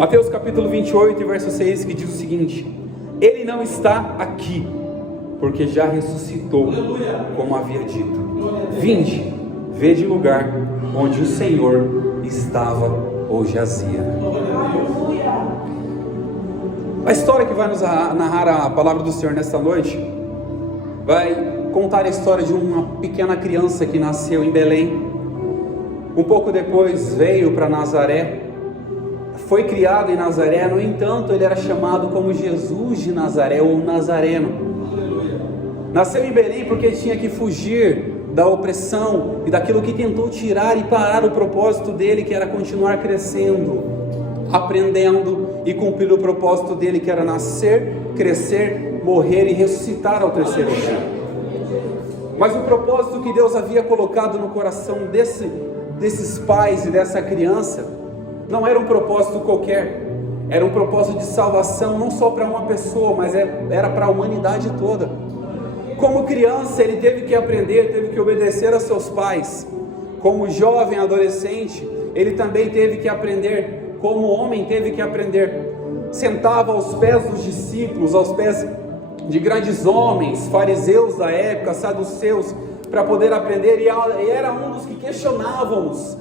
Mateus capítulo 28, verso 6, que diz o seguinte: Ele não está aqui, porque já ressuscitou, como havia dito. Vinde, vede o lugar onde o Senhor estava ou jazia. A história que vai nos narrar a palavra do Senhor nesta noite vai contar a história de uma pequena criança que nasceu em Belém. Um pouco depois veio para Nazaré, foi criado em Nazaré. No entanto, ele era chamado como Jesus de Nazaré, ou Nazareno. Nasceu em Belém porque tinha que fugir da opressão e daquilo que tentou tirar e parar o propósito dele, que era continuar crescendo, aprendendo e cumprir o propósito dele, que era nascer, crescer, morrer e ressuscitar ao terceiro dia. Mas o propósito que Deus havia colocado no coração desses pais e dessa criança não era um propósito qualquer, era um propósito de salvação, não só para uma pessoa, mas era para a humanidade toda. Como criança ele teve que aprender, teve que obedecer a seus pais. Como jovem, adolescente, ele também teve que aprender. Como homem teve que aprender. Sentava aos pés dos discípulos, aos pés de grandes homens, fariseus da época, saduceus, para poder aprender, e era um dos que questionávamos.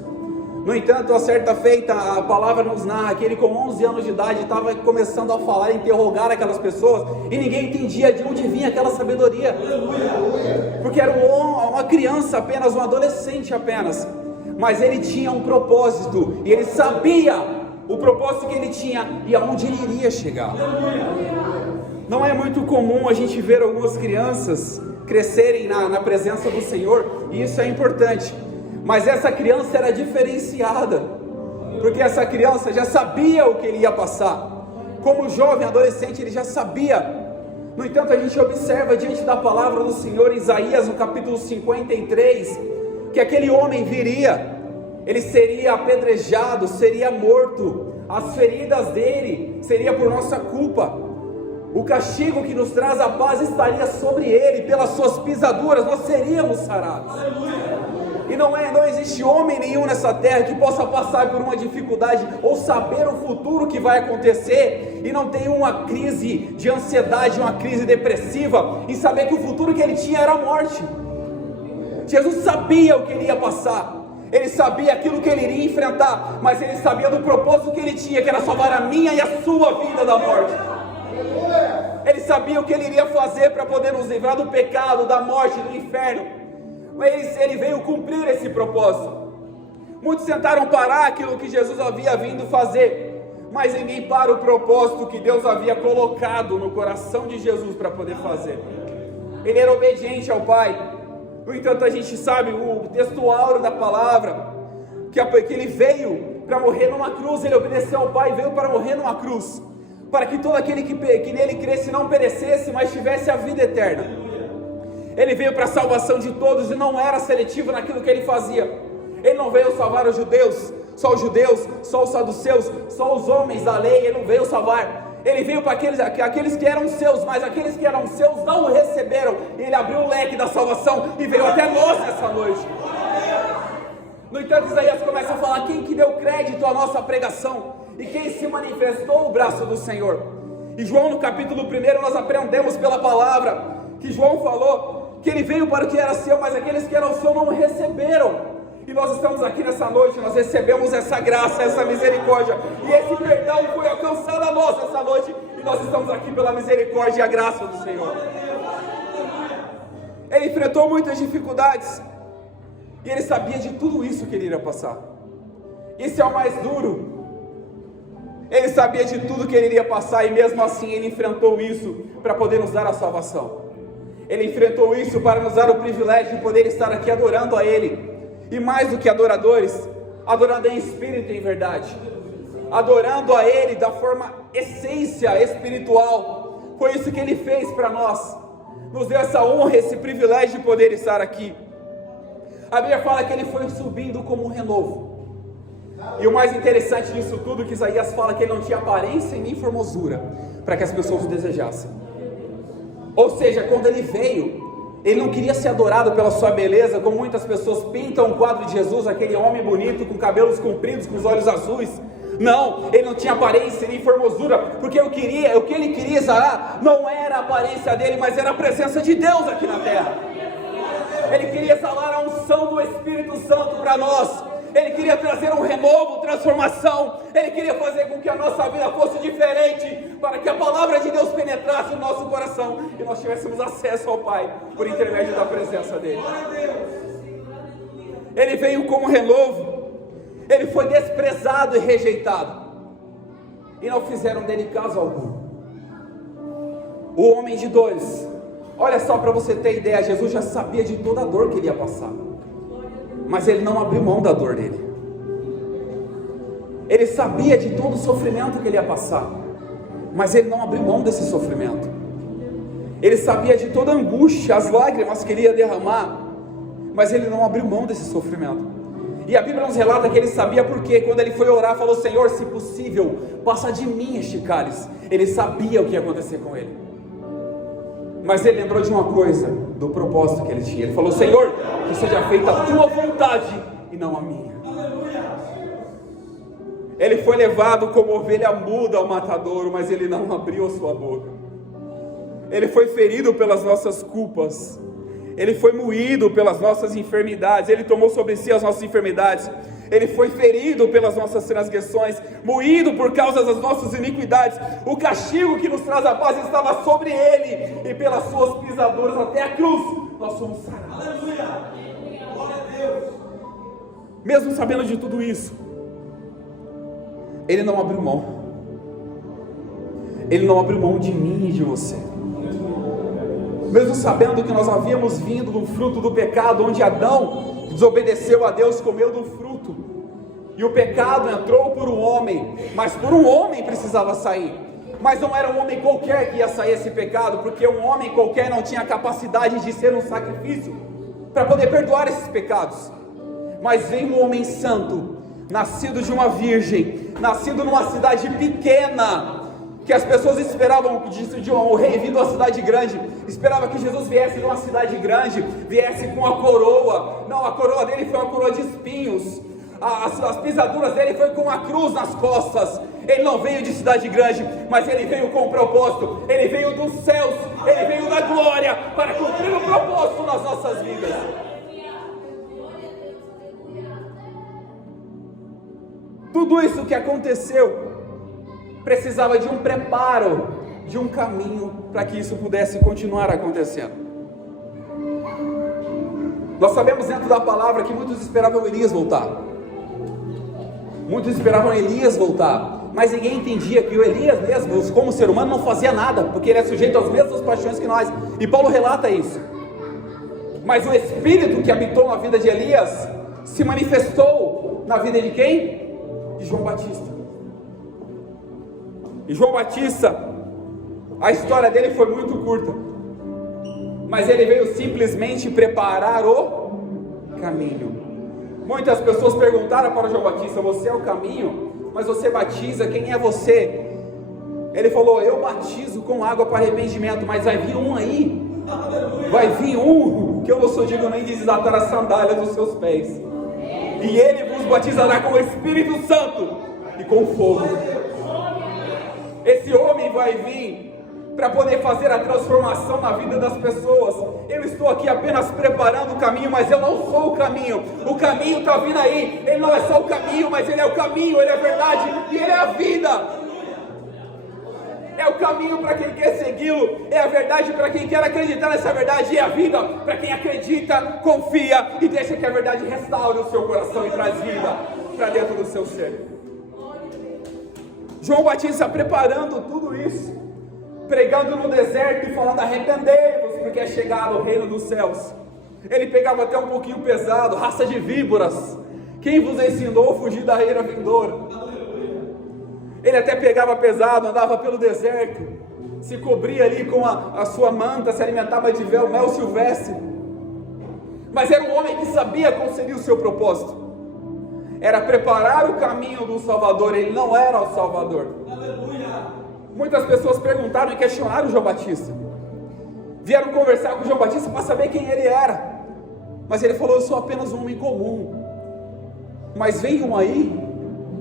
No entanto, a certa feita, a palavra nos narra que ele com 11 anos de idade estava começando a falar, a interrogar aquelas pessoas, e ninguém entendia de onde vinha aquela sabedoria, porque era uma criança apenas, um adolescente apenas, mas ele tinha um propósito, e ele sabia o propósito que ele tinha, e aonde ele iria chegar. Não é muito comum a gente ver algumas crianças crescerem na presença do Senhor, e isso é importante. Mas essa criança era diferenciada, porque essa criança já sabia o que ele ia passar. Como jovem, adolescente, ele já sabia. No entanto, a gente observa diante da palavra do Senhor, Isaías, no capítulo 53, que aquele homem viria, ele seria apedrejado, seria morto, as feridas dele seria por nossa culpa. O castigo que nos traz a paz estaria sobre ele, pelas suas pisaduras nós seríamos sarados. E não existe homem nenhum nessa terra que possa passar por uma dificuldade ou saber o futuro que vai acontecer e não tenha uma crise de ansiedade, uma crise depressiva, em saber que o futuro que ele tinha era a morte. Jesus sabia o que ele ia passar, ele sabia aquilo que ele iria enfrentar, mas ele sabia do propósito que ele tinha, que era salvar a minha e a sua vida da morte. Ele sabia o que ele iria fazer para poder nos livrar do pecado, da morte, do inferno. Ele veio cumprir esse propósito. Muitos tentaram parar aquilo que Jesus havia vindo fazer, mas ninguém para o propósito que Deus havia colocado no coração de Jesus para poder fazer. Ele era obediente ao Pai. No entanto, a gente sabe o texto áureo da palavra, que ele veio para morrer numa cruz. Ele obedeceu ao Pai e veio para morrer numa cruz, para que todo aquele que nele cresce não perecesse, mas tivesse a vida eterna. Ele veio para a salvação de todos e não era seletivo naquilo que ele fazia. Ele não veio salvar os judeus, só os saduceus, só os homens da lei. Ele não veio salvar. Ele veio para aqueles que eram seus, mas aqueles que eram seus não o receberam. Ele abriu o leque da salvação e veio até nós nessa noite. No entanto, Isaías começa a falar quem que deu crédito à nossa pregação e quem se manifestou o braço do Senhor. E João, no capítulo 1, nós aprendemos pela palavra que João falou que ele veio para o que era seu, mas aqueles que eram seu não o receberam. E nós estamos aqui nessa noite, nós recebemos essa graça, essa misericórdia, e esse perdão foi alcançado a nós nessa noite, e nós estamos aqui pela misericórdia e a graça do Senhor. Ele enfrentou muitas dificuldades, e ele sabia de tudo isso que ele iria passar. Isso é o mais duro. Ele sabia de tudo que ele iria passar, e mesmo assim ele enfrentou isso para poder nos dar a salvação. Ele enfrentou isso para nos dar o privilégio de poder estar aqui adorando a Ele. E mais do que adoradores, adorando em espírito e em verdade. Adorando a Ele da forma essência espiritual. Foi isso que Ele fez para nós. Nos deu essa honra, esse privilégio de poder estar aqui. A Bíblia fala que Ele foi subindo como um renovo. E o mais interessante disso tudo, que Isaías fala que Ele não tinha aparência e nem formosura, para que as pessoas o desejassem. Ou seja, quando ele veio, ele não queria ser adorado pela sua beleza, como muitas pessoas pintam um quadro de Jesus, aquele homem bonito, com cabelos compridos, com os olhos azuis. Não, ele não tinha aparência nem formosura, porque o que ele queria exalar não era a aparência dele, mas era a presença de Deus aqui na terra. Ele queria exalar a unção do Espírito Santo para nós. Ele queria trazer um renovo, transformação. Ele queria fazer com que a nossa vida fosse diferente, para que a palavra de Deus penetrasse no nosso coração e nós tivéssemos acesso ao Pai por intermédio da presença dele. Ele veio como renovo. Ele foi desprezado e rejeitado, e não fizeram dele caso algum. O homem de dores, olha só, para você ter ideia, Jesus já sabia de toda a dor que ele ia passar, mas ele não abriu mão da dor dele. Ele sabia de todo o sofrimento que ele ia passar, mas ele não abriu mão desse sofrimento. Ele sabia de toda a angústia, as lágrimas que ele ia derramar, mas ele não abriu mão desse sofrimento. E a Bíblia nos relata que ele sabia porque quando ele foi orar, falou: Senhor, se possível, passa de mim este cálice. Ele sabia o que ia acontecer com ele, mas ele lembrou de uma coisa, do propósito que ele tinha. Ele falou: Senhor, que seja feita a tua vontade e não a minha. Ele foi levado como ovelha muda ao matadouro, mas ele não abriu a sua boca. Ele foi ferido pelas nossas culpas, ele foi moído pelas nossas enfermidades, ele tomou sobre si as nossas enfermidades, ele foi ferido pelas nossas transgressões, moído por causa das nossas iniquidades. O castigo que nos traz a paz estava sobre ele, e pelas suas pisaduras até a cruz nós somos sarados. Aleluia! Glória a Deus! Mesmo sabendo de tudo isso, ele não abriu mão. Ele não abriu mão de mim e de você. Mesmo sabendo que nós havíamos vindo do fruto do pecado, onde Adão desobedeceu a Deus, comeu do fruto, e o pecado entrou por um homem, mas por um homem precisava sair. Mas não era um homem qualquer que ia sair esse pecado, porque um homem qualquer não tinha capacidade de ser um sacrifício para poder perdoar esses pecados. Mas veio um homem santo, nascido de uma virgem, nascido numa cidade pequena, que as pessoas esperavam de um rei vindo a uma cidade grande, esperava que Jesus viesse de uma cidade grande, viesse com a coroa. Não, a coroa dele foi uma coroa de espinhos, as pisaduras dele foi com a cruz nas costas. Ele não veio de cidade grande, mas ele veio com um propósito, ele veio dos céus, ele veio da glória, para cumprir o propósito nas nossas vidas. Tudo isso que aconteceu precisava de um preparo, de um caminho para que isso pudesse continuar acontecendo. Nós sabemos dentro da palavra que muitos esperavam Elias voltar. Muitos esperavam Elias voltar, mas ninguém entendia que o Elias mesmo, como ser humano, não fazia nada, porque ele é sujeito às mesmas paixões que nós, e Paulo relata isso. Mas o Espírito que habitou na vida de Elias se manifestou na vida de quem? De João Batista. E João Batista, a história dele foi muito curta, mas ele veio simplesmente preparar o caminho. Muitas pessoas perguntaram para João Batista: você é o caminho, mas você batiza, quem é você? Ele falou: eu batizo com água para arrependimento, mas vai vir um aí, vai vir um que eu não sou digno nem de desatar as sandálias dos seus pés, e ele vos batizará com o Espírito Santo e com fogo. Esse homem vai vir para poder fazer a transformação na vida das pessoas. Eu estou aqui apenas preparando o caminho, mas eu não sou o caminho. O caminho está vindo aí. Ele não é só o caminho, mas ele é o caminho, ele é a verdade e ele é a vida. É o caminho para quem quer segui-lo, é a verdade para quem quer acreditar nessa verdade, e é a vida para quem acredita, confia e deixa que a verdade restaure o seu coração e traz vida para dentro do seu ser. João Batista preparando tudo isso, pregando no deserto e falando: arrependei-vos, porque é chegado o reino dos céus. Ele pegava até um pouquinho pesado: raça de víboras, quem vos ensinou a fugir da ira vindoura? Ele até pegava pesado, andava pelo deserto, se cobria ali com a sua manta, se alimentava de mel silvestre, mas era um homem que sabia qual seria o seu propósito. Era preparar o caminho do Salvador, ele não era o Salvador. Aleluia. Muitas pessoas perguntaram e questionaram João Batista, vieram conversar com João Batista para saber quem ele era, mas ele falou: eu sou apenas um homem comum. Mas veio um aí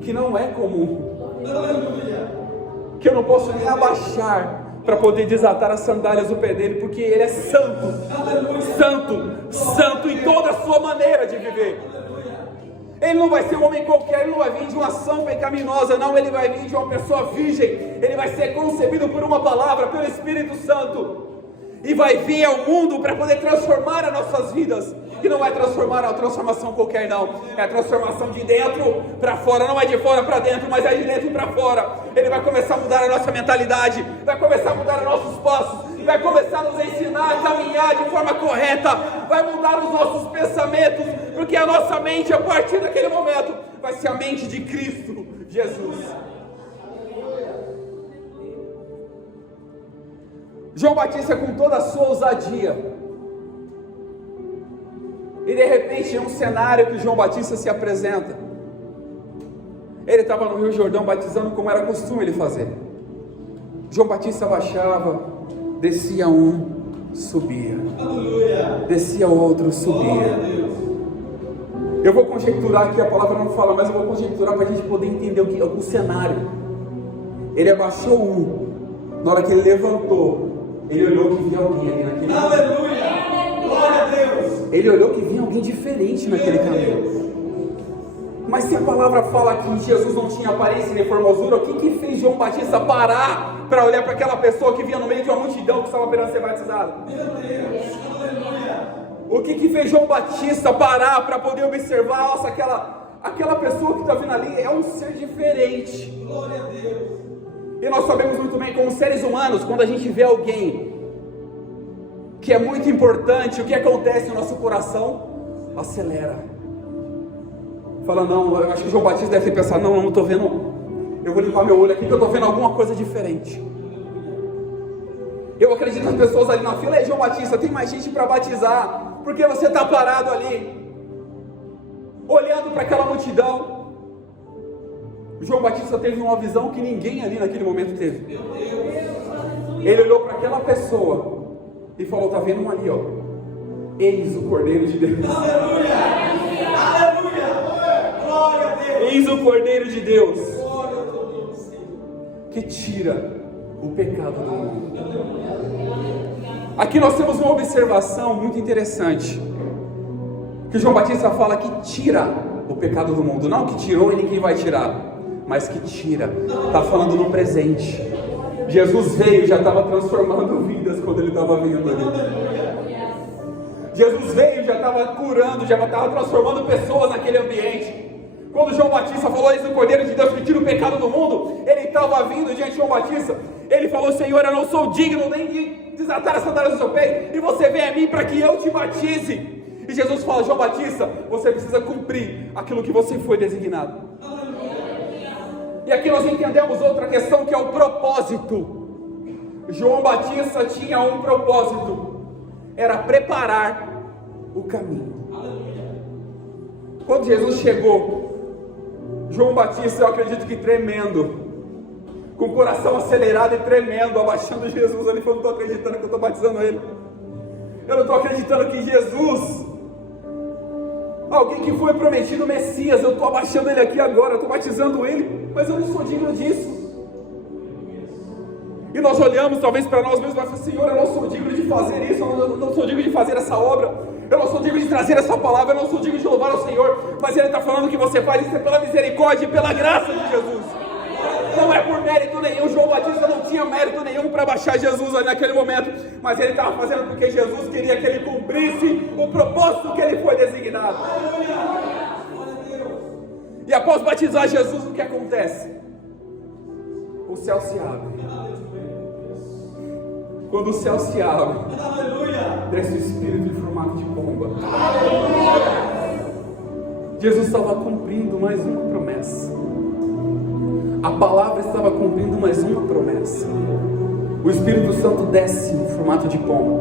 que não é comum, que eu não posso nem abaixar para poder desatar as sandálias do pé dele, porque ele é santo, santo em toda a sua maneira de viver. Ele não vai ser um homem qualquer, ele não vai vir de uma ação pecaminosa, não, ele vai vir de uma pessoa virgem, ele vai ser concebido por uma palavra, pelo Espírito Santo, e vai vir ao mundo para poder transformar as nossas vidas. E não vai transformar a transformação qualquer, não, é a transformação de dentro para fora, não é de fora para dentro, mas é de dentro para fora. Ele vai começar a mudar a nossa mentalidade, vai começar a mudar os nossos passos, vai começar a nos ensinar a caminhar de forma correta, vai mudar os nossos pensamentos, porque a nossa mente, a partir daquele momento, vai ser a mente de Cristo Jesus. João Batista, com toda a sua ousadia, e de repente é um cenário que João Batista se apresenta. Ele estava no Rio Jordão batizando, como era costume ele fazer. João Batista baixava, descia um, subia, descia outro, subia. Eu vou conjecturar aqui, a palavra não fala, mas eu vou conjecturar para a gente poder entender o cenário. Ele abaixou um, na hora que ele levantou, ele olhou que vinha alguém ali naquele caminho. Aleluia! Glória a Deus! Ele olhou que vinha alguém diferente naquele caminho. Mas se a palavra fala que Jesus não tinha aparência nem formosura, o que fez João Batista parar para olhar para aquela pessoa que vinha no meio de uma multidão que estava esperando ser batizado? Meu Deus! Aleluia! O que fez João Batista parar para poder observar, nossa, aquela pessoa que está vindo ali é um ser diferente. Glória a Deus! E nós sabemos muito bem, como seres humanos, quando a gente vê alguém que é muito importante, o que acontece no nosso coração? Acelera. Fala, não, eu acho que João Batista deve ter pensado, não estou vendo, eu vou limpar meu olho aqui que eu estou vendo alguma coisa diferente. Eu acredito nas pessoas ali na fila, ei João Batista, tem mais gente para batizar, porque você está parado ali, olhando para aquela multidão. João Batista teve uma visão que ninguém ali naquele momento teve. Ele olhou para aquela pessoa e falou, está vendo um ali, ó, eis o Cordeiro de Deus. Aleluia! Aleluia! Glória a Deus! Eis o Cordeiro de Deus, que tira o pecado do mundo. Aqui nós temos uma observação muito interessante, que João Batista fala que tira o pecado do mundo, não que tirou e ninguém vai tirar, mas que tira, está falando no presente. Jesus veio e já estava transformando vidas quando ele estava vindo ali. Jesus veio e já estava curando, já estava transformando pessoas naquele ambiente. Quando João Batista falou isso, o Cordeiro de Deus que tira o pecado do mundo, ele estava vindo diante de João Batista. Ele falou, Senhor, eu não sou digno nem de desatar as sandálias do seu pé, e você vem a mim para que eu te batize. E Jesus fala, João Batista, você precisa cumprir aquilo que você foi designado. E aqui nós entendemos outra questão, que é o propósito. João Batista tinha um propósito, era preparar o caminho. Quando Jesus chegou, João Batista, eu acredito que tremendo, com o coração acelerado e tremendo, abaixando Jesus, ele falou, não estou acreditando que eu estou batizando ele. Eu não estou acreditando que Jesus, alguém que foi prometido Messias, eu estou abaixando ele aqui agora, eu estou batizando ele, mas eu não sou digno disso. E nós olhamos talvez para nós mesmos e falamos, Senhor, eu não sou digno de fazer isso, eu não sou digno de fazer essa obra, eu não sou digno de trazer essa palavra, eu não sou digno de louvar ao Senhor, mas Ele está falando que você faz isso pela misericórdia e pela graça de Jesus. Não é por mérito nenhum. João Batista não tinha mérito nenhum para baixar Jesus ali naquele momento, mas ele estava fazendo porque Jesus queria que ele cumprisse o propósito que ele foi designado. E após batizar Jesus, o que acontece? O céu se abre. Quando o céu se abre, desce o Espírito em formato de pomba. Jesus estava cumprindo mais uma promessa. A palavra estava cumprindo mais uma promessa. O Espírito Santo desce em formato de pomba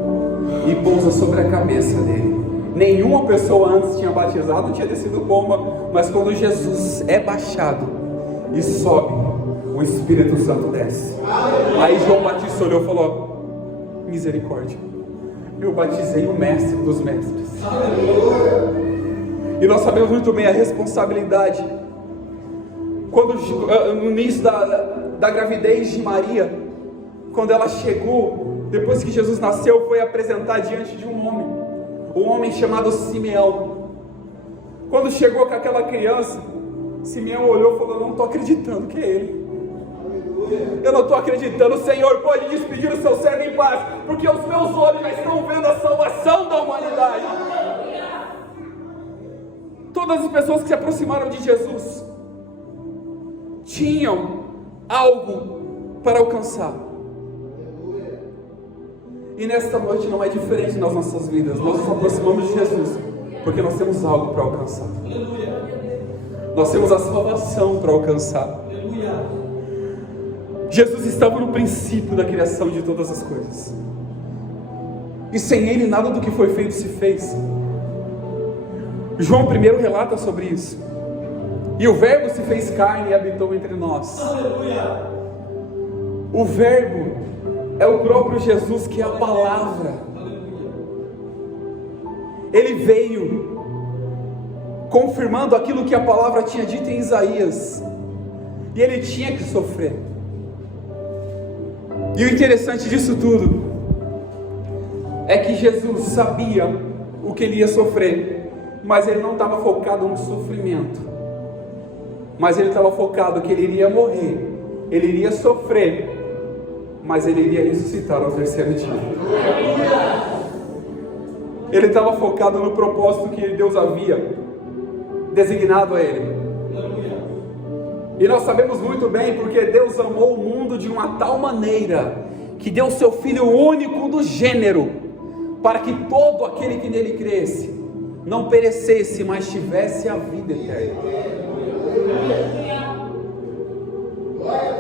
e pousa sobre a cabeça dele. Nenhuma pessoa antes tinha batizado, tinha descido pomba, mas quando Jesus é baixado e sobe, o Espírito Santo desce. Aí João Batista olhou e falou, misericórdia, eu batizei o mestre dos mestres. E nós sabemos muito bem a responsabilidade quando no início da gravidez de Maria, quando ela chegou, depois que Jesus nasceu, foi apresentar diante de um homem chamado Simeão. Quando chegou com aquela criança, Simeão olhou e falou: não estou acreditando que é ele. Eu não estou acreditando. O Senhor pode despedir o seu servo em paz, porque os meus olhos já estão vendo a salvação da humanidade. Todas as pessoas que se aproximaram de Jesus tinham algo para alcançar. E nesta noite não é diferente nas nossas vidas. Nós nos aproximamos de Jesus porque nós temos algo para alcançar. Nós temos a salvação para alcançar. Jesus estava no princípio da criação de todas as coisas, e sem Ele nada do que foi feito se fez. João 1 relata sobre isso. E o Verbo se fez carne e habitou entre nós. O Verbo é o próprio Jesus, que é a palavra. Ele veio confirmando aquilo que a palavra tinha dito em Isaías, e ele tinha que sofrer. E o interessante disso tudo é que Jesus sabia o que ele ia sofrer, mas ele não estava focado no sofrimento, mas ele estava focado que ele iria morrer, ele iria sofrer, mas ele iria ressuscitar ao terceiro dia. Ele estava focado no propósito que Deus havia designado a ele. E nós sabemos muito bem, porque Deus amou o mundo de uma tal maneira que deu o seu Filho único do gênero, para que todo aquele que nele cresce não perecesse, mas tivesse a vida eterna.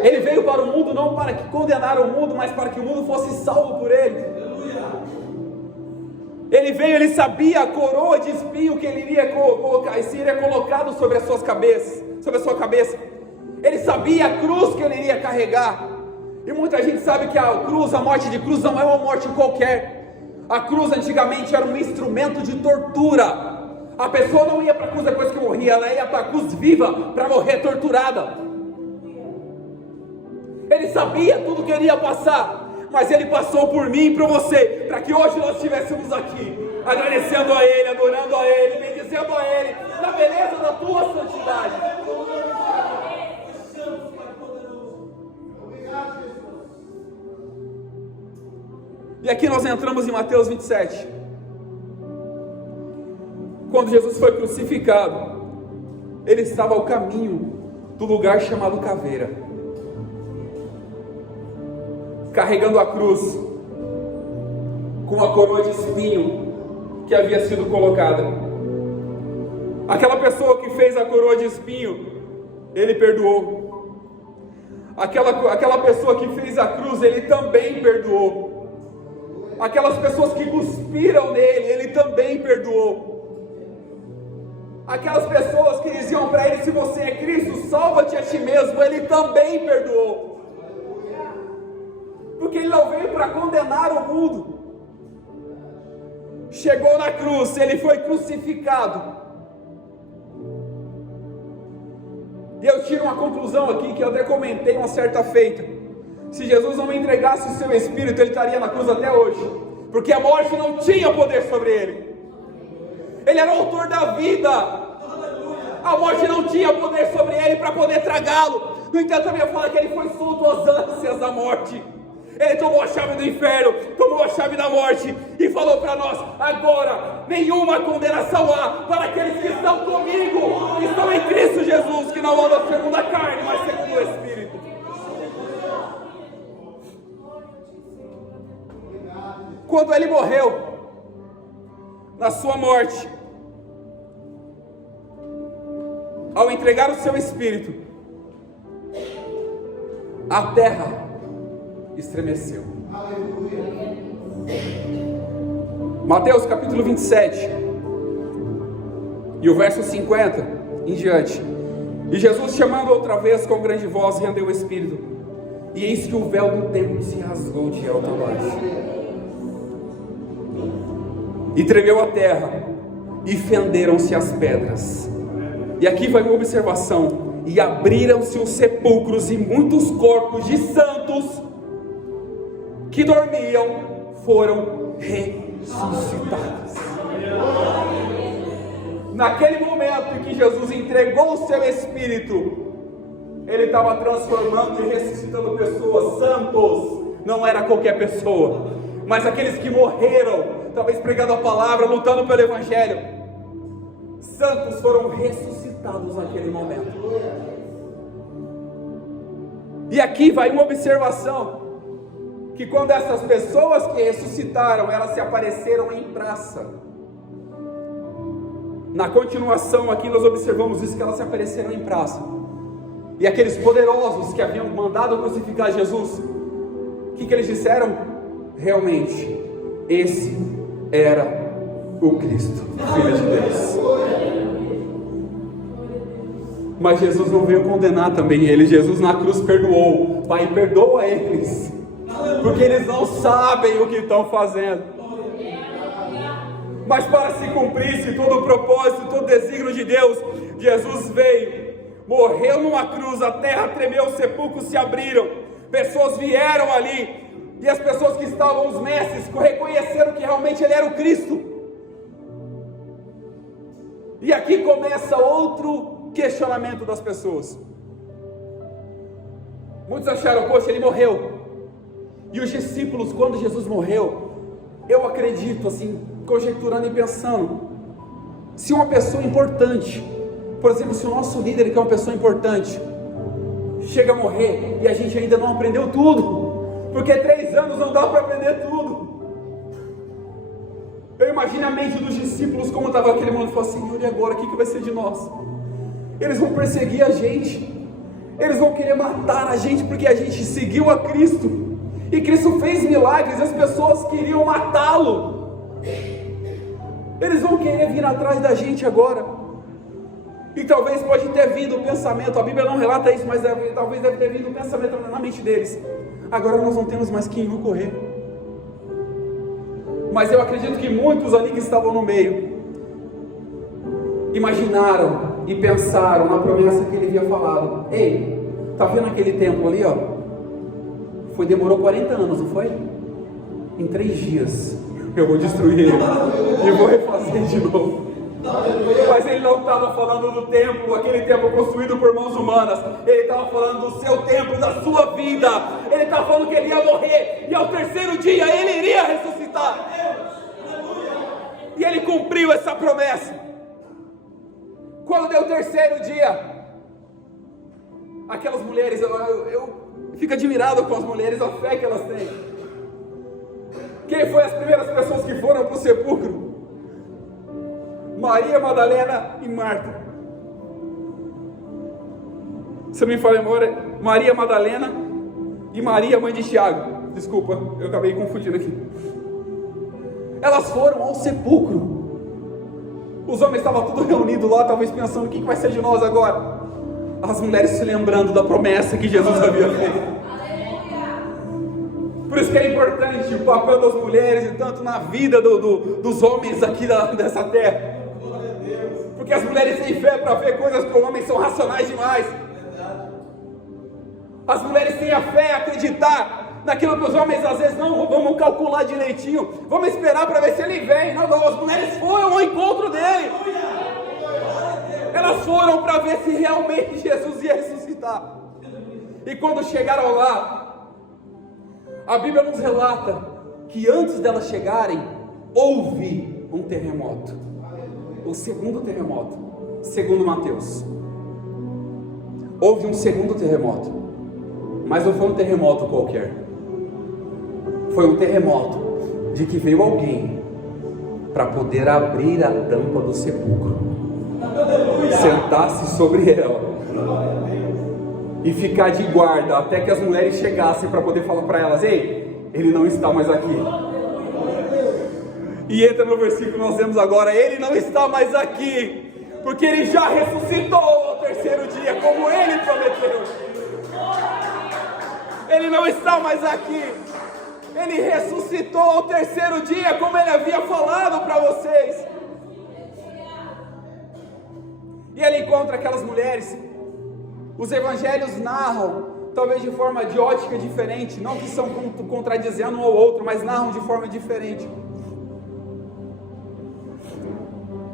Ele veio para o mundo não para que condenar o mundo, mas para que o mundo fosse salvo por ele. Ele veio, ele sabia a coroa de espinho que ele iria colocar, e seria colocado sobre as suas cabeças, sobre a sua cabeça. Ele sabia a cruz que ele iria carregar. E muita gente sabe que a cruz, a morte de cruz, não é uma morte qualquer. A cruz antigamente era um instrumento de tortura. A pessoa não ia para a cruz depois que morria, ela ia para a cruz viva para morrer torturada. Ele sabia tudo que ele ia passar, mas ele passou por mim e por você, para que hoje nós estivéssemos aqui, agradecendo a Ele, adorando a Ele, bendizendo a Ele, na beleza da tua santidade. E aqui nós entramos em Mateus 27. Quando Jesus foi crucificado, ele estava ao caminho do lugar chamado Caveira, carregando a cruz, com a coroa de espinho que havia sido colocada. Aquela pessoa que fez a coroa de espinho, ele perdoou. Aquela pessoa que fez a cruz, ele também perdoou. Aquelas pessoas que cuspiram nele, ele também perdoou. Aquelas pessoas que diziam para ele: se você é Cristo, salva-te a ti mesmo, ele também perdoou. Porque ele não veio para condenar o mundo. Chegou na cruz, ele foi crucificado. E eu tiro uma conclusão aqui, que eu até comentei uma certa feita. Se Jesus não entregasse o seu Espírito, ele estaria na cruz até hoje, porque a morte não tinha poder sobre ele. Ele era o autor da vida. A morte não tinha poder sobre ele para poder tragá-lo. No entanto, a minha fala que ele foi solto às ânsias da morte. Ele tomou a chave do inferno, tomou a chave da morte e falou para nós: agora nenhuma condenação há para aqueles que estão comigo, que estão em Cristo Jesus, que não andam segundo a carne, mas segundo o Espírito. Quando ele morreu, na sua morte, ao entregar o seu Espírito, a terra estremeceu. Mateus capítulo 27 e o verso 50 em diante. E Jesus, chamando outra vez com grande voz, rendeu o Espírito, e eis que o véu do templo se rasgou de alto a baixo, e tremeu a terra, e fenderam-se as pedras. E aqui vai uma observação: e abriram-se os sepulcros, e muitos corpos de santos que dormiam foram ressuscitados. Naquele momento em que Jesus entregou o seu Espírito, Ele estava transformando e ressuscitando pessoas. Santos não era qualquer pessoa, mas aqueles que morreram, talvez pregando a palavra, lutando pelo Evangelho. Santos foram ressuscitados naquele momento. E aqui vai uma observação, que quando essas pessoas que ressuscitaram, elas se apareceram em praça. Na continuação aqui nós observamos isso, que elas se apareceram em praça. E aqueles poderosos que haviam mandado crucificar Jesus, o que eles disseram? Realmente, esse era o Cristo, Filho de Deus. Mas Jesus não veio condenar também eles. Jesus na cruz perdoou. Pai, perdoa eles, porque eles não sabem o que estão fazendo. Mas para se cumprisse todo o propósito, todo o desígnio de Deus, Jesus veio, morreu numa cruz, a terra tremeu, os sepulcros se abriram, pessoas vieram ali, e as pessoas que estavam, os mestres, reconheceram que realmente Ele era o Cristo. E aqui começa outro questionamento das pessoas. Muitos acharam, poxa, Ele morreu. E os discípulos, quando Jesus morreu, eu acredito assim, conjecturando e pensando, se uma pessoa importante, por exemplo, se o nosso líder, que é uma pessoa importante, chega a morrer e a gente ainda não aprendeu tudo, porque 3 anos não dá para aprender tudo. Eu imagino a mente dos discípulos como estava aquele mundo, e falou assim: Senhor, e agora o que vai ser de nós? Eles vão perseguir a gente, eles vão querer matar a gente porque a gente seguiu a Cristo, e Cristo fez milagres, as pessoas queriam matá-lo. Eles vão querer vir atrás da gente agora. E talvez pode ter vindo o pensamento, a Bíblia não relata isso, mas talvez deve ter vindo o pensamento na mente deles: agora nós não temos mais quem nos correr. Mas eu acredito que muitos ali que estavam no meio imaginaram e pensaram na promessa que ele havia falado. Ei, tá vendo aquele templo ali, ó? Demorou 40 anos, não foi? Em 3 dias eu vou destruir ele e vou refazer de novo. Mas ele não estava falando do templo, aquele templo construído por mãos humanas. Ele estava falando do seu templo, da sua vida. Ele estava falando que ele ia morrer e ao 3º dia ele iria ressuscitar. E ele cumpriu essa promessa. Quando deu o 3º dia, aquelas mulheres, eu fico admirado com as mulheres, a fé que elas têm. Quem foi as primeiras pessoas que foram para o sepulcro? Maria Madalena e Marta. Se não me falha a memória, Maria Madalena e Maria, mãe de Tiago. Desculpa, eu acabei confundindo aqui. Elas foram ao sepulcro. Os homens estavam todos reunidos lá, talvez pensando: o que vai ser de nós agora? As mulheres se lembrando da promessa que Jesus havia feito. Por isso que é importante o papel das mulheres, e tanto na vida dos homens aqui dessa terra. Porque as mulheres têm fé para ver coisas que os homens são racionais demais. As mulheres têm a fé a acreditar naquilo que os homens às vezes não vamos calcular direitinho. Vamos esperar para ver se ele vem. Não, as mulheres foram ao encontro dele. Elas foram para ver se realmente Jesus ia ressuscitar. E quando chegaram lá, a Bíblia nos relata que antes delas chegarem, houve um terremoto. O 2º terremoto, segundo Mateus. Houve um 2º terremoto. Mas não foi um terremoto qualquer. Foi um terremoto de que veio alguém para poder abrir a tampa do sepulcro, sentar-se sobre ela e ficar de guarda até que as mulheres chegassem para poder falar para elas: ei, ele não está mais aqui. E entra no versículo que nós vemos agora: ele não está mais aqui, porque ele já ressuscitou ao 3º dia, como ele prometeu. Ele não está mais aqui, ele ressuscitou ao 3º dia, como ele havia falado para vocês. E ele encontra aquelas mulheres, Os evangelhos narram, talvez de forma de ótica diferente, não que são contradizendo um ao outro, mas narram de forma diferente.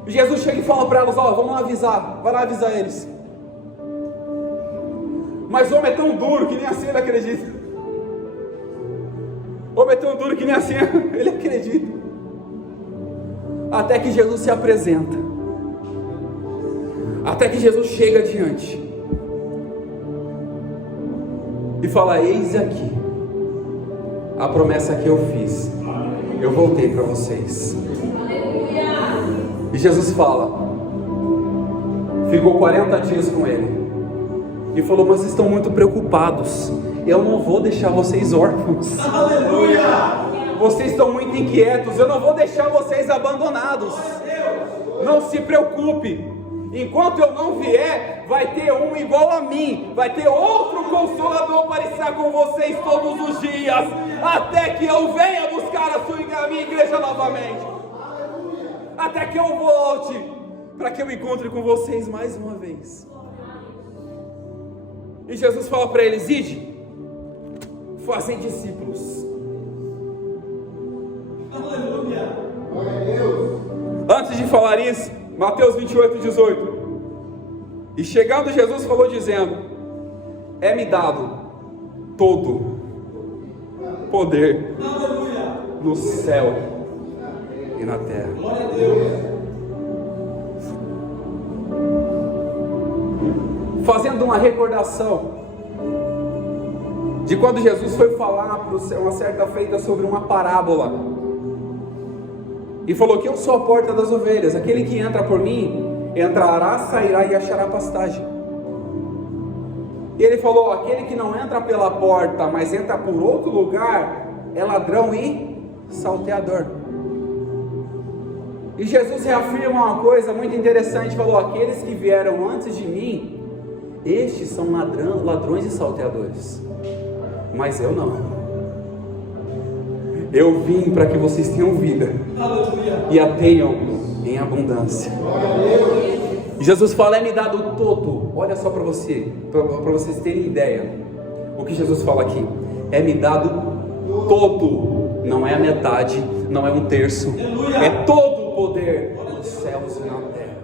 Jesus chega e fala para elas: ó, vamos lá avisar, vai lá avisar eles. Mas o homem é tão duro que nem assim ele acredita. O homem é tão duro que nem assim ele acredita. Até que Jesus se apresenta. Até que Jesus chega adiante e fala: eis aqui a promessa que eu fiz, eu voltei para vocês. E Jesus fala, ficou 40 dias com ele e falou: mas vocês estão muito preocupados, eu não vou deixar vocês órfãos. Aleluia! Vocês estão muito inquietos, eu não vou deixar vocês abandonados. Não se preocupe, enquanto eu não vier, vai ter um igual a mim, vai ter outro Consolador para estar com vocês todos os dias, até que eu venha buscar a minha igreja novamente, até que eu volte, para que eu encontre com vocês mais uma vez. E Jesus fala para eles: ide, fazem discípulos. Aleluia! Glória a Deus! Antes de falar isso, Mateus 28:18. E chegando Jesus falou dizendo: é-me dado todo poder no céu e na terra. Glória a Deus! Fazendo uma recordação de quando Jesus foi falar para uma certa feita sobre uma parábola, e falou que eu sou a porta das ovelhas, aquele que entra por mim, entrará, sairá e achará pastagem. E ele falou: aquele que não entra pela porta, mas entra por outro lugar, é ladrão e salteador. E Jesus reafirma uma coisa muito interessante, falou: aqueles que vieram antes de mim, estes são ladrões e salteadores, mas eu não. Eu vim para que vocês tenham vida e a tenham em abundância. Jesus fala: é-me dado todo. Olha só para vocês terem ideia o que Jesus fala aqui: é-me dado todo, não é a metade, não é um terço, é todo o poder nos céus e na terra.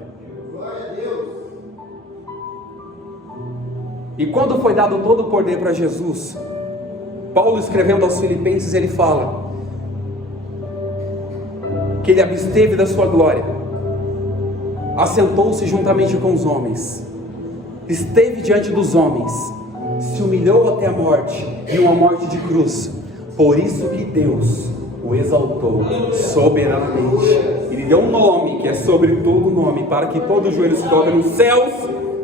E quando foi dado todo o poder para Jesus, Paulo, escrevendo aos Filipenses, ele fala que ele absteve da sua glória, assentou-se juntamente com os homens, esteve diante dos homens, se humilhou até a morte, e uma morte de cruz. Por isso que Deus o exaltou soberanamente, e lhe deu um nome que é sobre todo nome, para que todo joelho se dobre nos céus,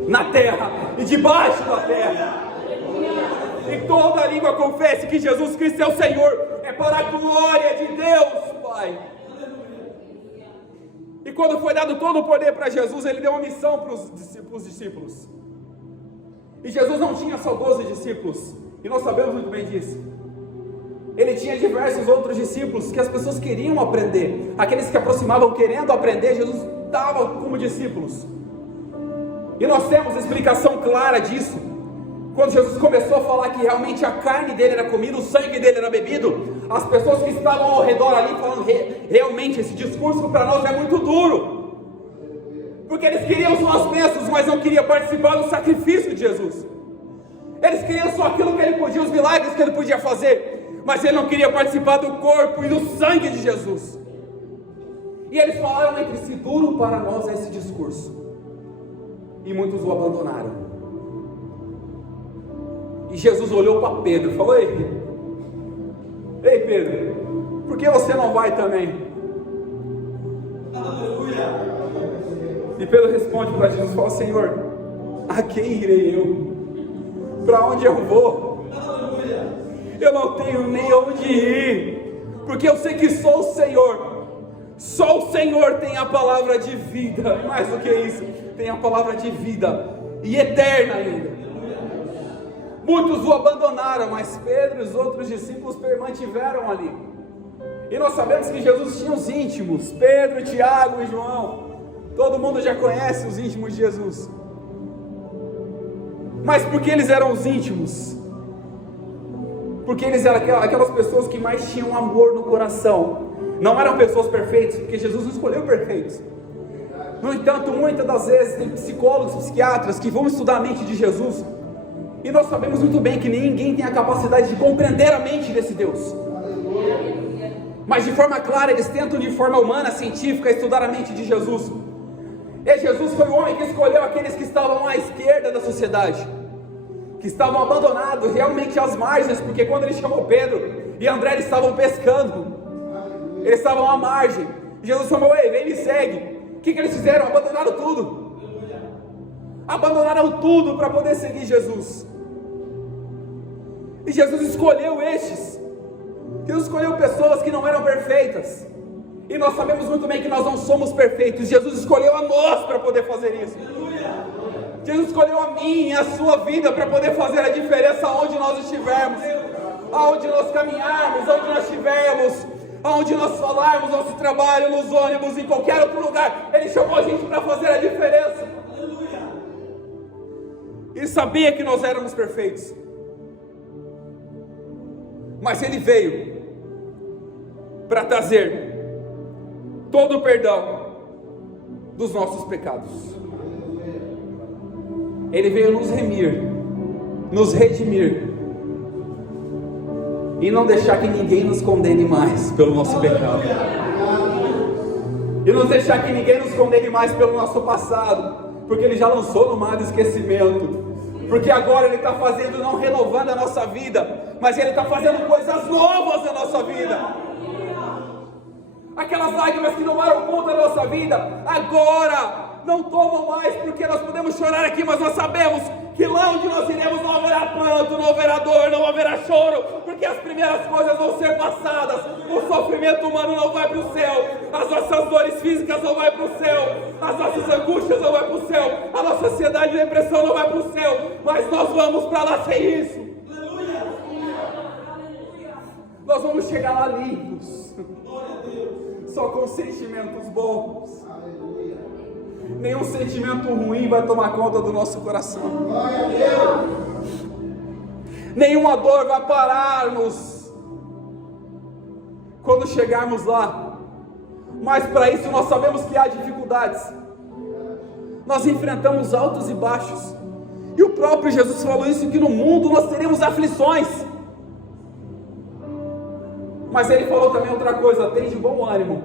na terra e debaixo da terra, e toda língua confesse que Jesus Cristo é o Senhor. É para a glória de Deus Pai. E quando foi dado todo o poder para Jesus, ele deu uma missão para os discípulos. E Jesus não tinha só 12 discípulos, e nós sabemos muito bem disso. Ele tinha diversos outros discípulos que as pessoas queriam aprender. Aqueles que aproximavam querendo aprender, Jesus dava como discípulos. E nós temos explicação clara disso quando Jesus começou a falar que realmente a carne dele era comida, o sangue dele era bebido. As pessoas que estavam ao redor ali falando: realmente esse discurso para nós é muito duro, porque eles queriam só as bênçãos, mas não queriam participar do sacrifício de Jesus. Eles queriam só aquilo que ele podia, os milagres que ele podia fazer, mas ele não queria participar do corpo e do sangue de Jesus. E eles falaram entre si: duro para nós é esse discurso. E muitos o abandonaram. E Jesus olhou para Pedro e falou: ei Pedro, por que você não vai também? Aleluia! E Pedro responde para Jesus e fala: Senhor, a quem irei eu? Para onde eu vou? Aleluia! Eu não tenho nem onde ir, porque eu sei que só o Senhor, só o Senhor tem a palavra de vida. Mais do que isso, tem a palavra de vida e eterna ainda. Muitos o abandonaram, mas Pedro e os outros discípulos mantiveram ali. E nós sabemos que Jesus tinha os íntimos: Pedro, Tiago e João. Todo mundo já conhece os íntimos de Jesus. mas porque eles eram os íntimos, porque eles eram aquelas pessoas que mais tinham amor no coração. Não eram pessoas perfeitas, porque Jesus não escolheu perfeitos. No entanto, muitas das vezes tem psicólogos, psiquiatras que vão estudar a mente de Jesus, e nós sabemos muito bem que ninguém tem a capacidade de compreender a mente desse Deus, mas de forma clara eles tentam, de forma humana, científica, estudar a mente de Jesus. E Jesus foi o homem que escolheu aqueles que estavam à esquerda da sociedade, que estavam abandonados, realmente às margens, porque quando ele chamou Pedro e André, eles estavam pescando, eles estavam à margem. Jesus chamou: ei, vem me segue. O que eles fizeram? Abandonaram tudo. Abandonaram tudo para poder seguir Jesus. E Jesus escolheu estes. Jesus escolheu pessoas que não eram perfeitas. E nós sabemos muito bem que nós não somos perfeitos. Jesus escolheu a nós para poder fazer isso. Jesus escolheu a mim e a sua vida para poder fazer a diferença onde nós estivermos, aonde nós caminharmos, onde nós estivermos, aonde nós falarmos, nosso trabalho, nos ônibus, em qualquer outro lugar. Ele chamou a gente para fazer a diferença. Ele sabia que nós éramos perfeitos, mas Ele veio para trazer todo o perdão dos nossos pecados. Ele veio nos remir, nos redimir, e não deixar que ninguém nos condene mais pelo nosso pecado, e não deixar que ninguém nos condene mais pelo nosso passado, porque Ele já lançou no mar do esquecimento. Porque agora Ele está fazendo, não renovando a nossa vida, mas Ele está fazendo coisas novas na nossa vida. Aquelas lágrimas que não eram contra a nossa vida, agora não tomam mais, porque nós podemos chorar aqui, mas nós sabemos que lá onde nós iremos não haverá pranto, não haverá dor, não haverá choro, porque as primeiras coisas vão ser passadas. O sofrimento humano não vai para o céu, as nossas dores físicas não vai para o céu, as nossas angústias não vai para o céu, a nossa ansiedade e depressão não vai para o céu, mas nós vamos para lá sem isso. Nós vamos chegar lá limpos, só com sentimentos bons. Nenhum sentimento ruim vai tomar conta do nosso coração. Nenhuma dor vai parar-nos quando chegarmos lá. Mas para isso nós sabemos que há dificuldades. Nós enfrentamos altos e baixos. E o próprio Jesus falou isso, que no mundo nós teremos aflições. Mas Ele falou também outra coisa: tende bom ânimo,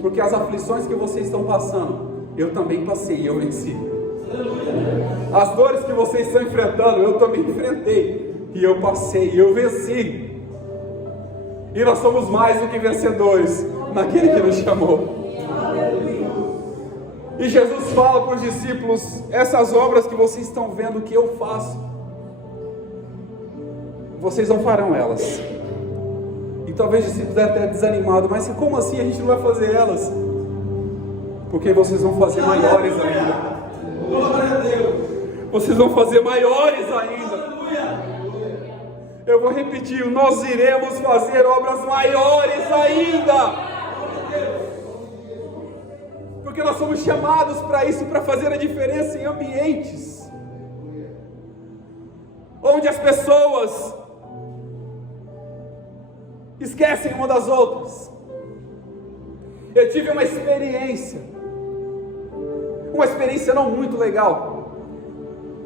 porque as aflições que vocês estão passando, eu também passei, eu venci. As dores que vocês estão enfrentando, eu também enfrentei, e eu passei, eu venci. E nós somos mais do que vencedores naquele que nos chamou. E Jesus fala para os discípulos: essas obras que vocês estão vendo que eu faço, vocês não farão elas. E talvez os discípulos até desanimados: mas como assim a gente não vai fazer elas? Porque vocês vão fazer maiores ainda. Glória a Deus. Vocês vão fazer maiores ainda. Eu vou repetir: nós iremos fazer obras maiores ainda. Porque nós somos chamados para isso, para fazer a diferença em ambientes onde as pessoas esquecem uma das outras. Eu tive uma experiência não muito legal.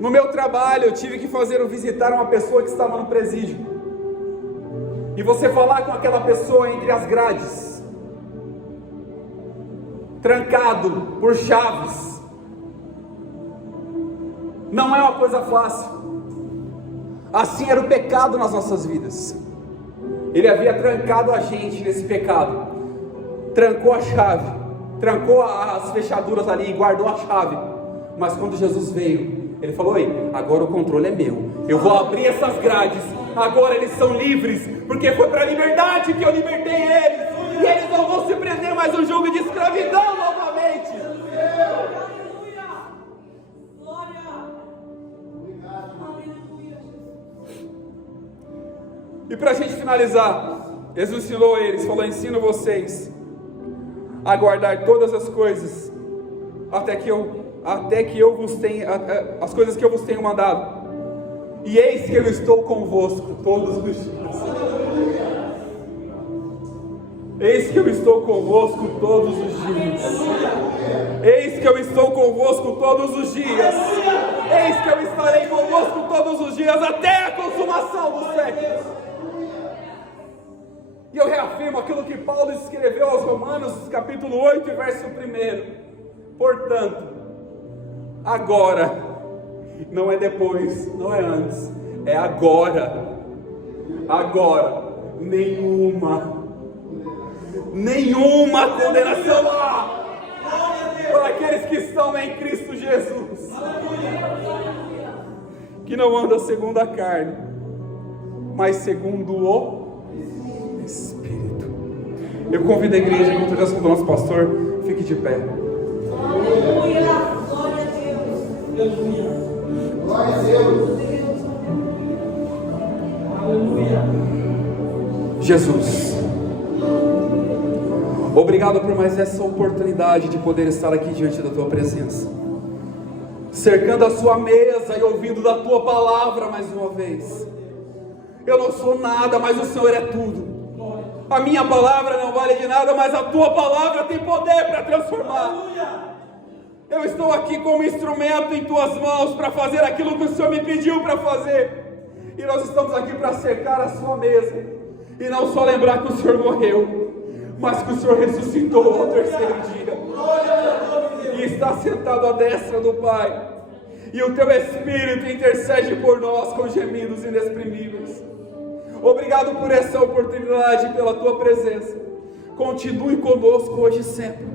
No meu trabalho eu tive que visitar uma pessoa que estava no presídio. E você falar com aquela pessoa entre as grades, trancado por chaves, não é uma coisa fácil. Assim era o pecado nas nossas vidas. Ele havia trancado a gente nesse pecado, trancou a chave, trancou as fechaduras ali e guardou a chave. Mas quando Jesus veio, Ele falou: ei, agora o controle é meu, eu vou abrir essas grades, agora eles são livres, porque foi para a liberdade que eu libertei eles, e eles não vão se prender mais no jogo de escravidão novamente. E para a gente finalizar, Jesus ensinou a eles, falou: ensino vocês a guardar todas as coisas, até que eu vos tenha, as coisas que eu vos tenho mandado. E eis que eu estou convosco todos os dias. Eis que eu estou convosco todos os dias. Eis que eu estou convosco todos os dias. Eis que eu estarei convosco todos os dias até a consumação dos séculos. E eu reafirmo aquilo que Paulo escreveu aos Romanos, capítulo 8, verso 1. Portanto, agora, não é depois, não é antes, é agora. Agora, nenhuma condenação há para aqueles que estão em Cristo Jesus, que não andam segundo a carne, mas segundo o Espírito. Eu convido a igreja, com a direção do nosso pastor, fique de pé. Aleluia, glória a Deus. Glória a Deus. Aleluia. Jesus, obrigado por mais essa oportunidade de poder estar aqui diante da tua presença, cercando a sua mesa e ouvindo da tua palavra mais uma vez. Eu não sou nada, mas o Senhor é tudo. A minha palavra não vale de nada, mas a tua palavra tem poder para transformar. Eu estou aqui como instrumento em tuas mãos para fazer aquilo que o Senhor me pediu para fazer. E nós estamos aqui para cercar a sua mesa e não só lembrar que o Senhor morreu, mas que o Senhor ressuscitou ao terceiro dia e está sentado à destra do Pai, e o teu Espírito intercede por nós com gemidos inexprimíveis. Obrigado por essa oportunidade, pela tua presença. Continue conosco hoje e sempre.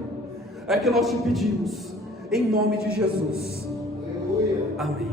É que nós te pedimos, em nome de Jesus. Amém.